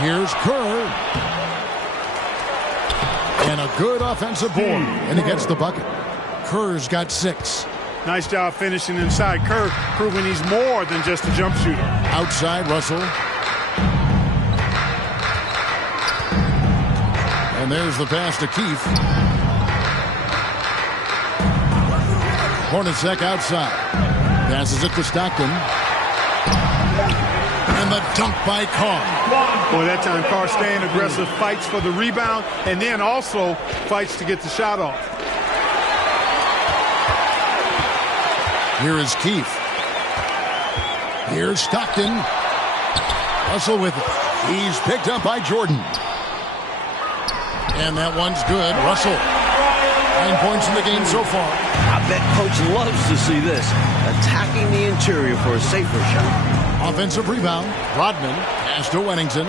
Here's Kerr. And a good offensive board. And he gets the bucket. Kerr's got 6. Nice job finishing inside. Kerr proving he's more than just a jump shooter. Outside Russell. And there's the pass to Keith. Hornacek outside. Passes it to Stockton. And the dunk by Carr. Boy, that time Carr staying aggressive, fights for the rebound, and then also fights to get the shot off. Here is Keith. Here's Stockton. Russell with it. He's picked up by Jordan. And that one's good. Russell. 9 points in the game so far. I bet Coach loves to see this. Attacking the interior for a safer shot. Offensive rebound. Rodman. Pass to Wennington.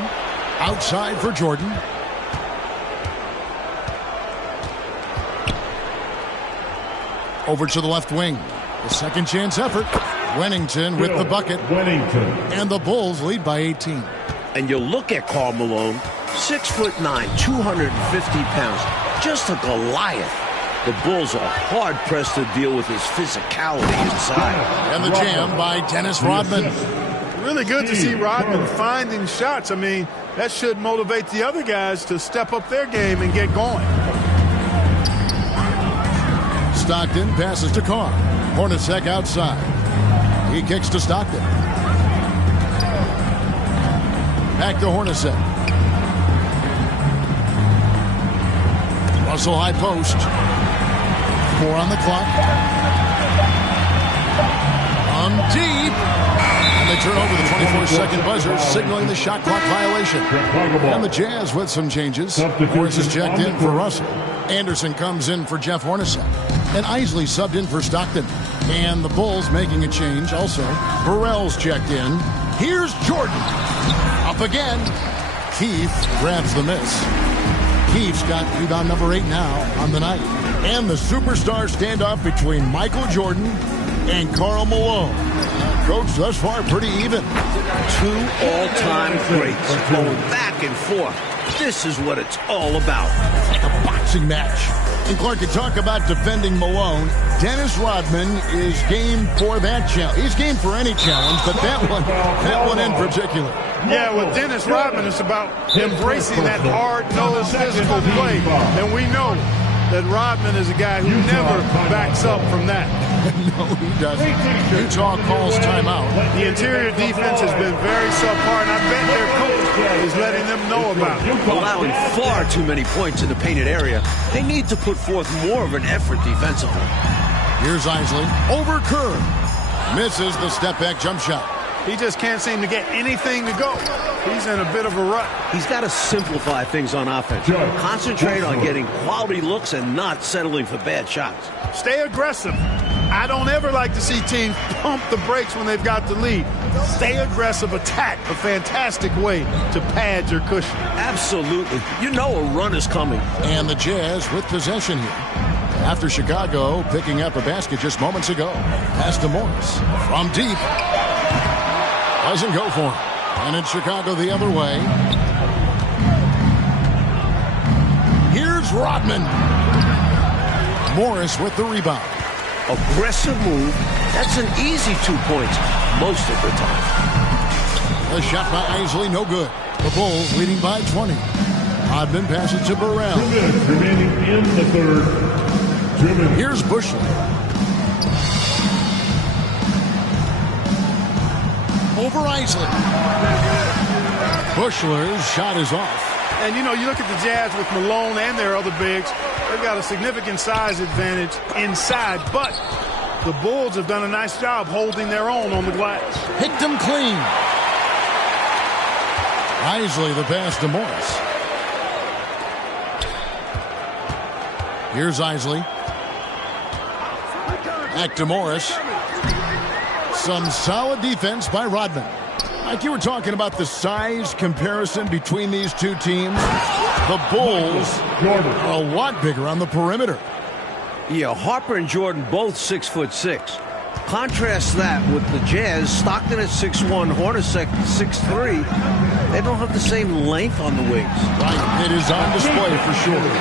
Outside for Jordan. Over to the left wing. The second chance effort. Wennington with the bucket. Wennington. And the Bulls lead by 18. And you look at Karl Malone, 6'9", 250 pounds, just a Goliath. The Bulls are hard-pressed to deal with his physicality inside. And the jam by Dennis Rodman. Really good to see Rodman finding shots. I mean, that should motivate the other guys to step up their game and get going. Stockton passes to Carr. Hornacek outside. He kicks to Stockton. Back to Hornacek. Russell high post. 4 on the clock. On deep. And they turn over the 24-second buzzer, signaling the shot clock violation. And the Jazz with some changes. Morris is checked in for Russell. Anderson comes in for Jeff Hornacek. And Isley subbed in for Stockton. And the Bulls making a change also. Burrell's checked in. Here's Jordan. Up again. Keith grabs the miss. Keith's got rebound number 8 now on the night. And the superstar standoff between Michael Jordan and Karl Malone. Coach, thus far pretty even. 2 all-time greats going back and forth. This is what it's all about. Like a boxing match. And Clark, you talk about defending Malone. Dennis Rodman is game for that challenge. He's game for any challenge, but that one in particular. Yeah, with Dennis Rodman, it's about embracing that hard-nosed physical play. And we know that Rodman is a guy who never backs up from that. No, he doesn't. Utah calls timeout. The interior defense has been very subpar, and I bet their coach is letting them know about it. Allowing far too many points in the painted area. They need to put forth more of an effort defensively. Here's Isley over Kerr. Misses the step-back jump shot. He just can't seem to get anything to go. He's in a bit of a rut. He's got to simplify things on offense. Concentrate on getting quality looks and not settling for bad shots. Stay aggressive. I don't ever like to see teams pump the brakes when they've got the lead. Stay aggressive, attack, a fantastic way to pad your cushion. Absolutely. You know a run is coming. And the Jazz with possession here. After Chicago picking up a basket just moments ago. Pass to Morris. From deep. Doesn't go for him. And it's Chicago the other way. Here's Rodman. Morris with the rebound. Aggressive move. That's an easy 2 points most of the time. The shot by Isley, no good. The Bulls leading by 20. Rodman passes to Burrell. 2 minutes remaining in the third. 2 minutes. Here's Bushler. Over Isley. Bushler's shot is off. And, you know, you look at the Jazz with Malone and their other bigs. They've got a significant size advantage inside, but the Bulls have done a nice job holding their own on the glass. Hit them clean. Isley the pass to Morris. Here's Isley. Back to Morris. Some solid defense by Rodman. Like you were talking about the size comparison between these two teams. The Bulls are a lot bigger on the perimeter. Yeah, Harper and Jordan both 6'6". Contrast that with the Jazz, Stockton at 6'1", Hornacek 6'3". They don't have the same length on the wings. Right, it is on display for sure.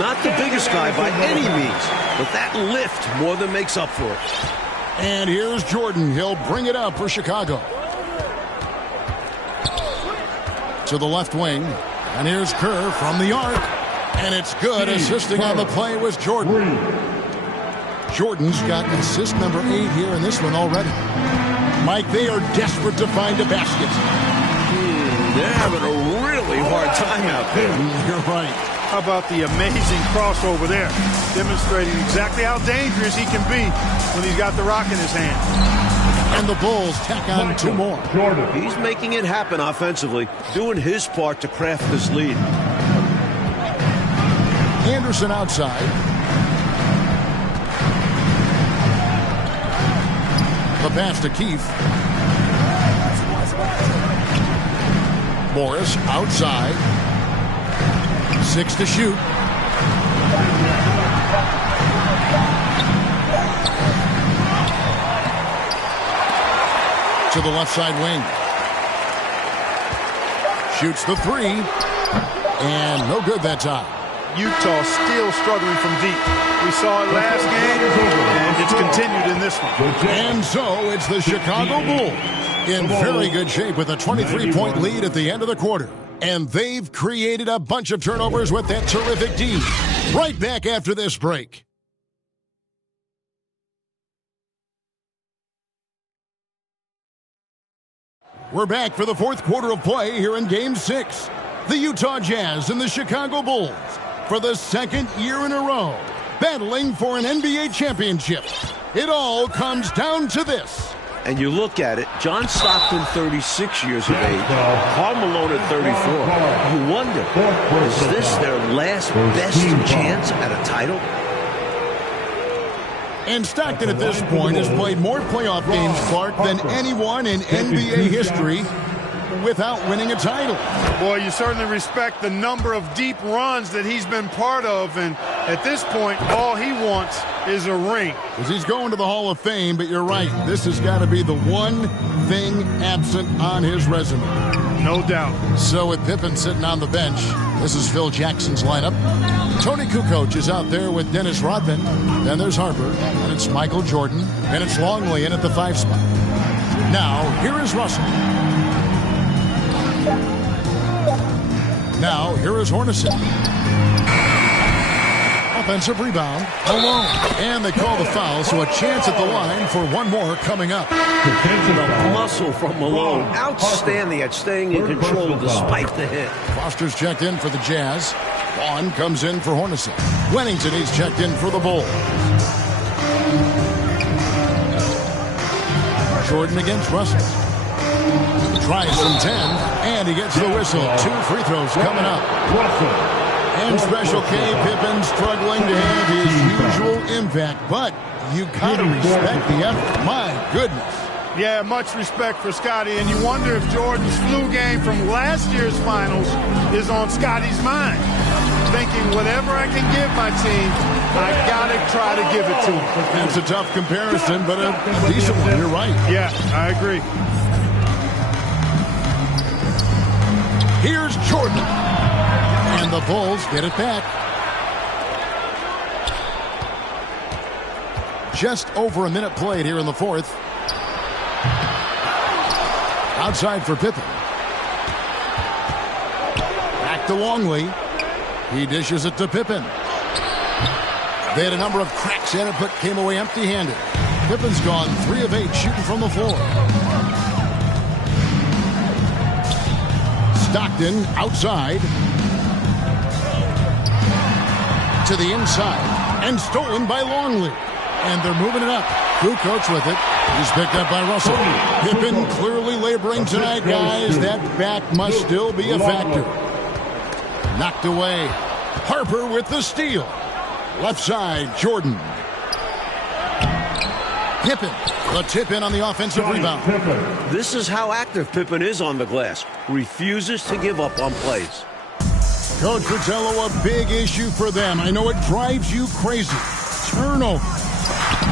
Not the biggest guy by any means, but that lift more than makes up for it. And here's Jordan. He'll bring it up for Chicago. To the left wing. And here's Kerr from the arc. And it's good. Assisting on the play was Jordan. Jordan's got assist number 8 here in this one already. Mike, they are desperate to find a basket. They're having a really hard time out there. You're right. How about the amazing crossover there? Demonstrating exactly how dangerous he can be when he's got the rock in his hand. And the Bulls tack on 2 more. Jordan. He's making it happen offensively, doing his part to craft this lead. Anderson outside. The pass to Keith. Morris outside. 6 to shoot. to the left side wing. Shoots the three. And no good that time. Utah still struggling from deep. We saw it last game, and it's continued in this one. And so it's the Chicago Bulls in very good shape with a 23-point lead at the end of the quarter. And they've created a bunch of turnovers with that terrific D. Right back after this break. We're back for the fourth quarter of play here in Game 6. The Utah Jazz and the Chicago Bulls, for the second year in a row, battling for an NBA championship. It all comes down to this. And you look at it, John Stockton, 36 years of age, Karl Malone at 34. You wonder, is this their last best chance at a title? And Stockton at this point has played more playoff games, Clark, than anyone in NBA history without winning a title. Boy, you certainly respect the number of deep runs that he's been part of, and at this point, all he wants is a ring. Because he's going to the Hall of Fame, but you're right, this has got to be the one thing absent on his resume. No doubt. So with Pippen sitting on the bench, this is Phil Jackson's lineup. Tony Kukoc is out there with Dennis Rodman. Then there's Harper, and it's Michael Jordan, and it's Longley in at the 5 spot. Now, here is Russell. Now, here is Hornacek. Offensive rebound. Malone. And they call the foul, so a chance at the line for one more coming up. The muscle from Malone. Outstanding at staying in control despite the hit. Foster's checked in for the Jazz. Vaughn comes in for Hornacek. Wennington, he's checked in for the Bulls. Jordan against Russell. Tries from 10, and he gets the whistle. 2 free throws coming up. And Special K, Pippen struggling to have his usual impact, but you gotta respect the effort. My goodness. Yeah, much respect for Scotty, and you wonder if Jordan's flu game from last year's finals is on Scotty's mind. Thinking whatever I can give my team, I gotta try to give it to him. It's a tough comparison, but a decent one. You're right. Yeah, I agree. Here's Jordan. And the Bulls get it back. Just over a minute played here in the fourth. Outside for Pippen. Back to Longley. He dishes it to Pippen. They had a number of cracks at it, but came away empty-handed. Pippen's gone 3 of 8 shooting from the floor. Stockton outside. To the inside. And stolen by Longley. And they're moving it up. Kukoc with it. He's picked up by Russell. Pippen clearly laboring tonight, guys. That back must still be a factor. Knocked away. Harper with the steal. Left side, Jordan. Pippen. The tip in on the offensive rebound. This is how active Pippen is on the glass. Refuses to give up on plays. Coach Fratello, a big issue for them. I know it drives you crazy. Turnover.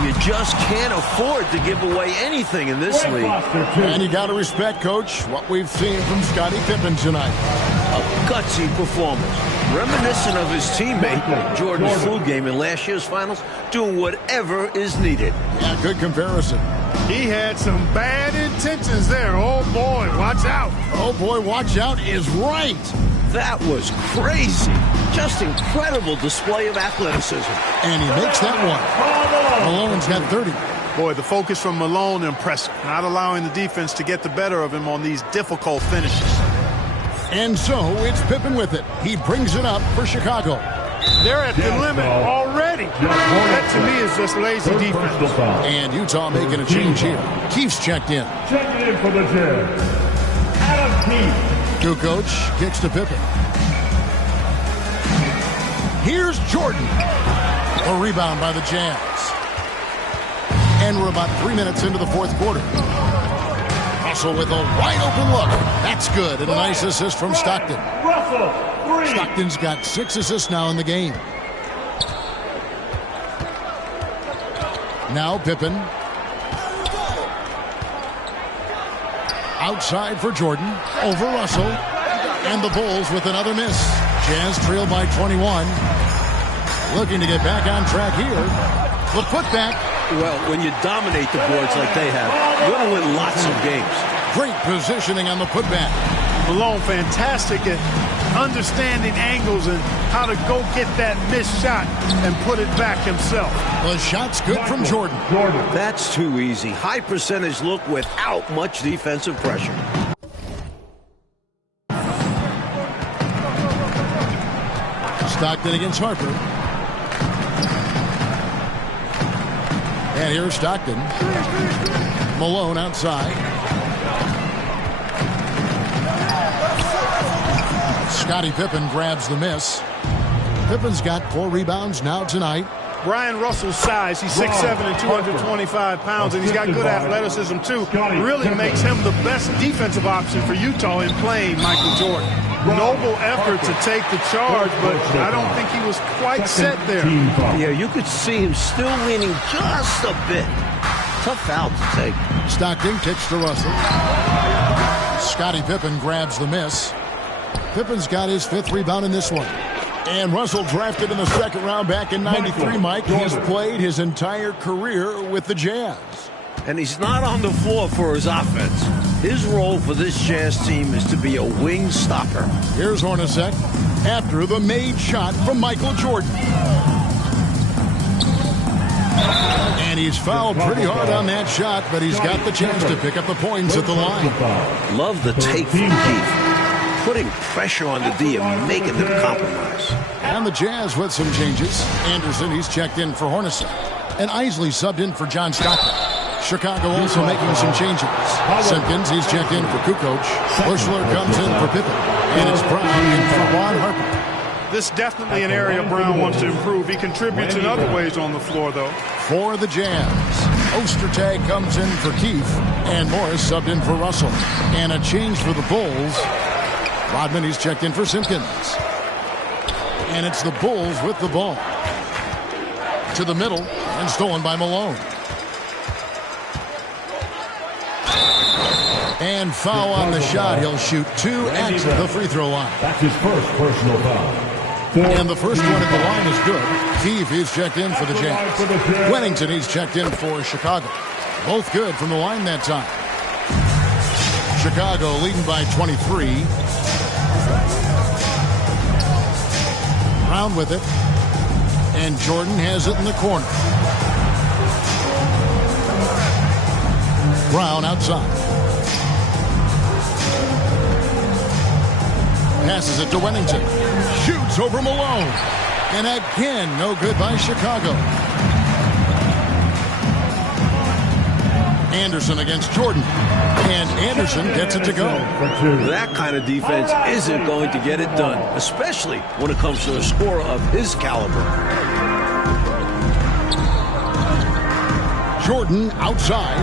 You just can't afford to give away anything in this league. And you got to respect, Coach, what we've seen from Scottie Pippen tonight. A gutsy performance. Reminiscent of his teammate, Jordan's flu game in last year's finals, doing whatever is needed. Yeah, good comparison. He had some bad intentions there. Oh, boy, watch out. Oh, boy, watch out is right. That was crazy. Just incredible display of athleticism. And he makes that one. Malone's got 30. Boy, the focus from Malone impressive. Not allowing the defense to get the better of him on these difficult finishes. And so it's Pippen with it. He brings it up for Chicago. They're at the limit already. That to me is just lazy defense. And Utah making a change here. Keith's checked in. Checking in for the Jazz, Adam Keith. Kukoc kicks to Pippen. Here's Jordan. A rebound by the Jazz. And we're about 3 minutes into the fourth quarter. Russell with a wide open look. That's good. And a nice assist from Stockton. Russell, 3. Stockton's got 6 assists now in the game. Now Pippen. Outside for Jordan. Over Russell. And the Bulls with another miss. Jazz trail by 21. Looking to get back on track here. The putback. Well, when you dominate the boards like they have, you're going to win lots of games. Great positioning on the putback. Malone fantastic at understanding angles and how to go get that missed shot and put it back himself. The shot's good from Jordan. That's too easy. High percentage look without much defensive pressure. Stockton against Harper. And here's Stockton. Malone outside. Scottie Pippen grabs the miss. Pippen's got 4 rebounds now tonight. Brian Russell's size, he's 6'7" and 225 pounds, and he's got good athleticism too. Really makes him the best defensive option for Utah in playing Michael Jordan. Noble effort to take the charge, but I don't think he was quite set there. Yeah, you could see him still leaning just a bit. Tough foul to take. Stockton kicks to Russell. Scottie Pippen grabs the miss. Pippen's got his 5th rebound in this one. And Russell drafted in the 2nd round back in '93, Mike. He's played his entire career with the Jazz. And he's not on the floor for his offense. His role for this Jazz team is to be a wing stopper. Here's Hornacek after the made shot from Michael Jordan. And he's fouled pretty hard on that shot, but he's got the chance to pick up the points at the line. Love the take from Keith. Putting pressure on the D and making them compromise. And the Jazz with some changes. Anderson, he's checked in for Hornacek. And Isley subbed in for John Stockton. Chicago also making some changes. Simpkins, he's checked in for Kukoc. Bushler comes in for Pippen. And it's Brown in for Ron Harper. This is definitely an area Brown wants to improve. He contributes in other ways on the floor, though. For the Jazz, Ostertag comes in for Keith. And Morris subbed in for Russell. And a change for the Bulls. Rodman, he's checked in for Simpkins. And it's the Bulls with the ball. To the middle, and stolen by Malone. And foul on the shot. He'll shoot 2 at the free throw line. That's his first personal foul. And the first one at the line is good. Keefe, he's checked in for the Jazz. Wennington, he's checked in for Chicago. Both good from the line that time. Chicago leading by 23. Brown with it. And Jordan has it in the corner. Brown outside. Passes it to Wennington. Shoots over Malone. And again, no good by Chicago. Anderson against Jordan. And Anderson gets it to go. That kind of defense isn't going to get it done, especially when it comes to a scorer of his caliber. Jordan outside.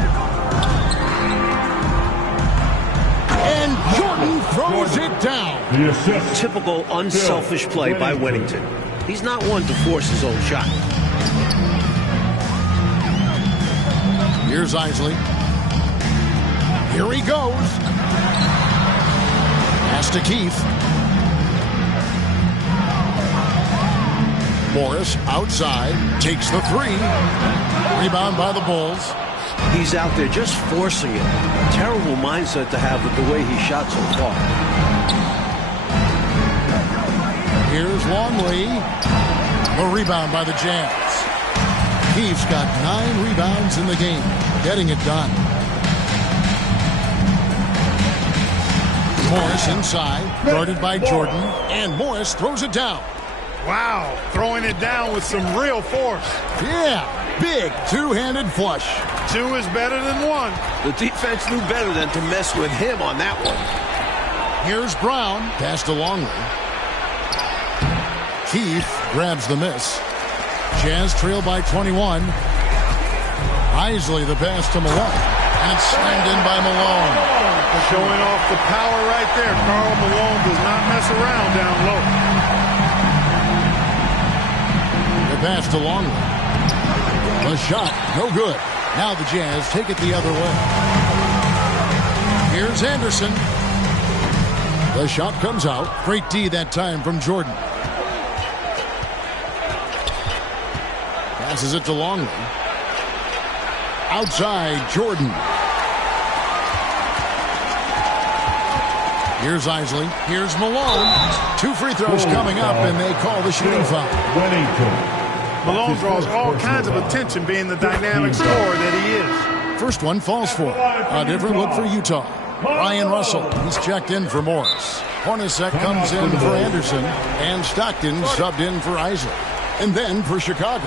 And Jordan throws it down. Typical unselfish play by Wennington. He's not one to force his own shot. Here's Isley. Here he goes. Pass to Keith. Morris outside. Takes the 3. Rebound by the Bulls. He's out there just forcing it. Terrible mindset to have with the way he shot so far. Here's Longley. The rebound by the Jazz. Keith's got 9 rebounds in the game. Getting it done. Morris inside. Guarded by Jordan. And Morris throws it down. Wow, throwing it down with some real force. Yeah, big two-handed flush. 2 is better than 1. The defense knew better than to mess with him on that one. Here's Brown. Pass to Longley. Keith grabs the miss. Jazz trail by 21. Isley the pass to Malone. And it's slammed in by Malone. Showing off the power right there. Karl Malone does not mess around down low. The pass to Longley. The shot, no good. Now the Jazz take it the other way. Here's Anderson. The shot comes out. Great D that time from Jordan. Passes it to Longley. Outside, Jordan. Here's Isley. Here's Malone. 2 free throws coming up, and they call the shooting foul. Malone draws all kinds of attention, being the dynamic scorer that he is. First one falls for. A different look for Utah. Ryan Russell, he's checked in for Morris. Hornacek comes in for Anderson, and Stockton subbed in for Isley. And then for Chicago,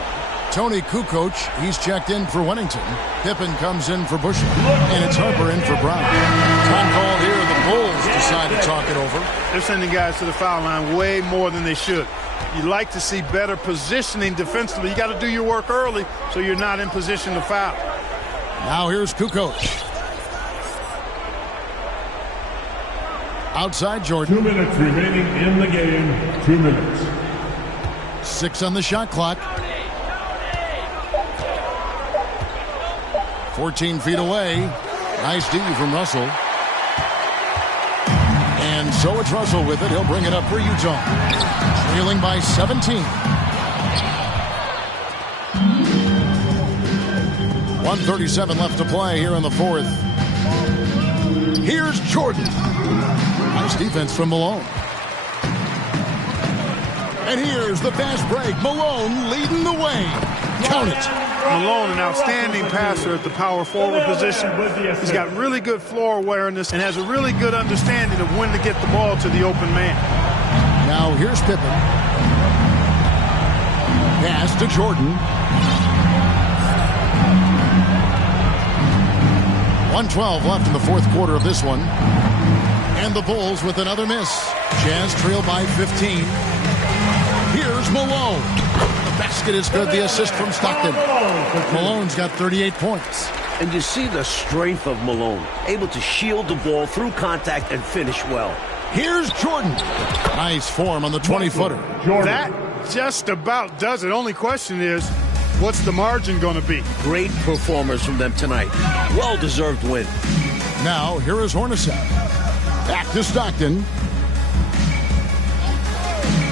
Tony Kukoc, he's checked in for Wennington. Pippen comes in for Bushel, and it's Harper in for Brown. Time called here. The Bulls decide to talk it over. They're sending guys to the foul line way more than they should. You like to see better positioning defensively. You got to do your work early so you're not in position to foul. Now here's Kukoc. Outside Jordan. 2 minutes remaining in the game. 2 minutes. 6 on the shot clock. 14 feet away. Nice D from Russell. And so it's Russell with it. He'll bring it up for Utah. Trailing by 17. 1:37 left to play here in the fourth. Here's Jordan. Nice defense from Malone. And here's the fast break. Malone leading the way. Count it. Malone, an outstanding passer at the power forward position. He's got really good floor awareness and has a really good understanding of when to get the ball to the open man. Now here's Pippen. Pass to Jordan. 1:12 left in the fourth quarter of this one. And the Bulls with another miss. Jazz trail by 15. Here's Malone. The basket is good. The assist from Stockton. Malone's got 38 points. And you see the strength of Malone. Able to shield the ball through contact and finish well. Here's Jordan. Nice form on the 20-footer. That just about does it. Only question is, what's the margin going to be? Great performers from them tonight. Well-deserved win. Now, here is Hornacek. Back to Stockton.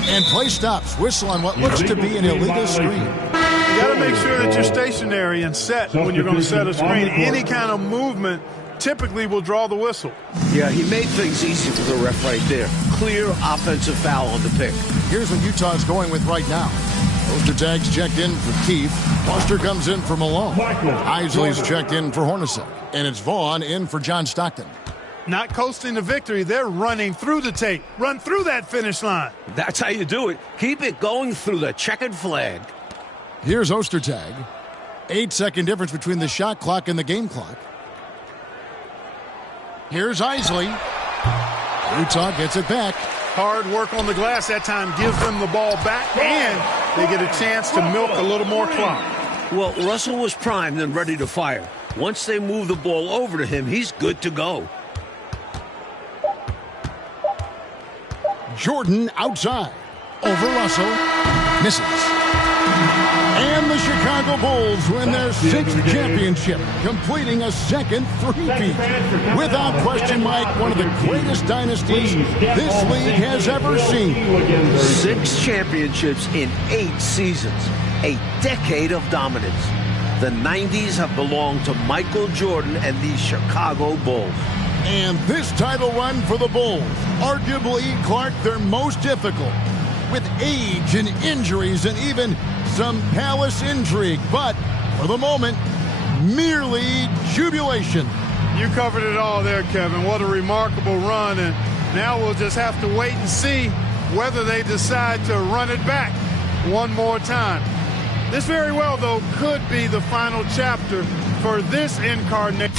And play stops. Whistle on what looks to be an illegal screen. You got to make sure that you're stationary and set when you're going to set a screen. Any kind of movement typically will draw the whistle. Yeah, he made things easy for the ref right there. Clear offensive foul on the pick. Here's what Utah's going with right now. Ostertag's checked in for Keefe. Foster comes in for Malone. Isley's checked in for Hornacek. And it's Vaughn in for John Stockton. Not coasting to victory. They're running through the tape. Run through that finish line. That's how you do it. Keep it going through the checkered flag. Here's Ostertag. 8-second difference between the shot clock and the game clock. Here's Isley. Utah gets it back. Hard work on the glass that time gives them the ball back, and they get a chance to milk a little more clock. Well, Russell was primed and ready to fire. Once they move the ball over to him, he's good to go. Jordan outside. Over Russell. Misses. And the Chicago Bulls win their 6th championship, completing a second three-peat. Without question, Mike, one of the greatest dynasties this league has ever seen. 6 championships in 8 seasons. A decade of dominance. The 90s have belonged to Michael Jordan and the Chicago Bulls. And this title run for the Bulls, arguably, Clark, their most difficult, with age and injuries and even some palace intrigue. But for the moment, merely jubilation. You covered it all there, Kevin. What a remarkable run. And now we'll just have to wait and see whether they decide to run it back one more time. This very well, though, could be the final chapter for this incarnation.